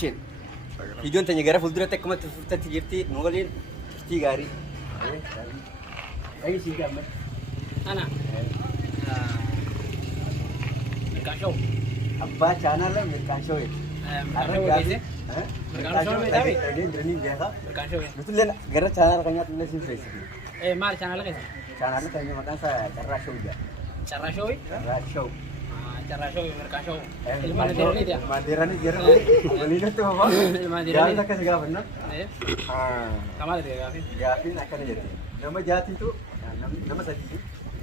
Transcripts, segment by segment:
action. Videoon tanya gara fuuldura takka mata fuuldratti jirti nu waliin turtii gaarii. Ayi si gamma. Ana. Mirkaan show. Abbaa channel mirkaan show. Mirkaan show keessa. Mirkaan show mee taa'e? Dhageen beeka. Mirkaan show. Nuti gara channel kan nyaatu illee siin feesiti. Maal channel keessa? Channel kan maqaan isaa Carraa Show jedha. Carraa show? Carraa Show. Carraa show mirkaan show. Ilmaan deeraniiti. Ilmaan deeranii jira. Waliinatti baba. Ilmaan deeranii. Gaafa akkas gaafanna. Kamaal ta'e gaafi? Gaafiin akkana jetti. Nama jaatiitu nama sadiitu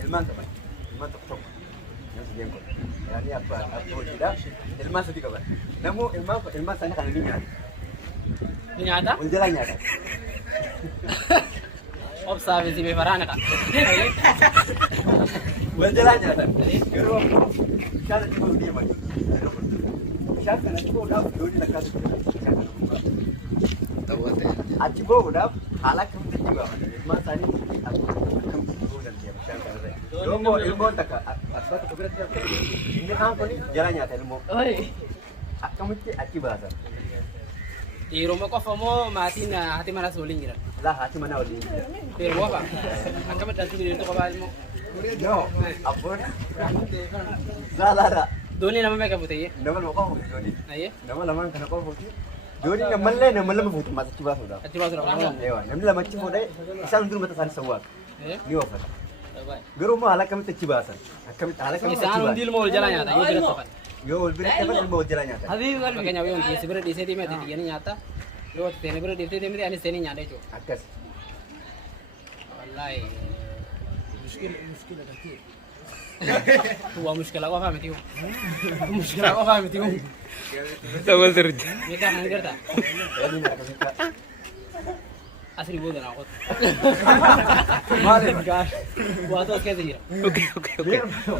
ilmaan qaban. Ilmaan tokko tokko. Nama sadeen kun. Yaani abbootiidha. Ilmaan sadii qaban. Namuu ilmaan isaanii kana ni nyaata. Ni nyaata? Wal jalaa nyaata. Obsaa fi sibee faraanadha. Wal jalaa nyaata. Garuu bishaan itti bahu deeman. Bishaan kana itti bahuudhaaf loonii lakkaatu achi bahuudhaaf haala akkamitti itti baafata. Ilmaan isaanii akkamitti bahuu dandeenya bishaan kanarra. Yoommoo ilmoon takka asfaa tokko biratti inni kaan kun jalaa nyaata ilmoo. Akkamitti achi baasan. Dhiiroma qofa moo maatiin haati manaas waliin jiran? Laa haati manaa waliin jira. Dhiiroma qofa? Akkamitti dhaltuu bineeldu qofaa ilmoo? Yoo abboon zaalaadha. Doonii nama meeqa fuutee? Nama lama qofa fuuti doonii. Ayyee? Nama lamaan kana qofa fuuti. Doonii namallee nama lama fuutu maas achi baasuudhaaf. Achi baasuudhaaf. Eewa namni lama achi fuudhee isaan hunduu mata isaanii sawwaaq. Ni oofata. Garuu moo haala akkamitti achi baasan? Akkamitti haala akkamitti achi Isaan hundi baasan? ilmoo wal jala nyaata yoo bira tofan. Yoo wal bira tofan ilmoo wal jala nyaata. Fakkeenyaaf yoo si bira dhiisee deemee ati xiyyanii nyaata. Yoo teene bira dhiiftee deemee anis teene nyaata jechuudha. Akkas. Wallaahi. Waa mushkila qofaa miti hoo. Mushkila qofaa miti hoo. Double third. Meeqa kan gartaa? Asri booda naa qotu. Maaliif? Waa ta'us keessa jira.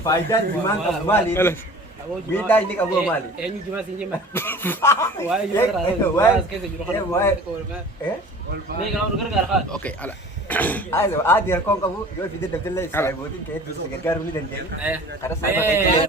Faayidaan jimaan qabu maali? Miidhaa inni qabu maali? Eenyu jimaa siin jimma? Waa'ee jimaa irraa as keessa jiru kana. Meeqa nama nu gargaara faatu? Okay, ala. Aadhi harkoon qabu yoo fidee dabdalla isaa bootiin ka'ee gargaaruu ni dandeenya. Karaa isaa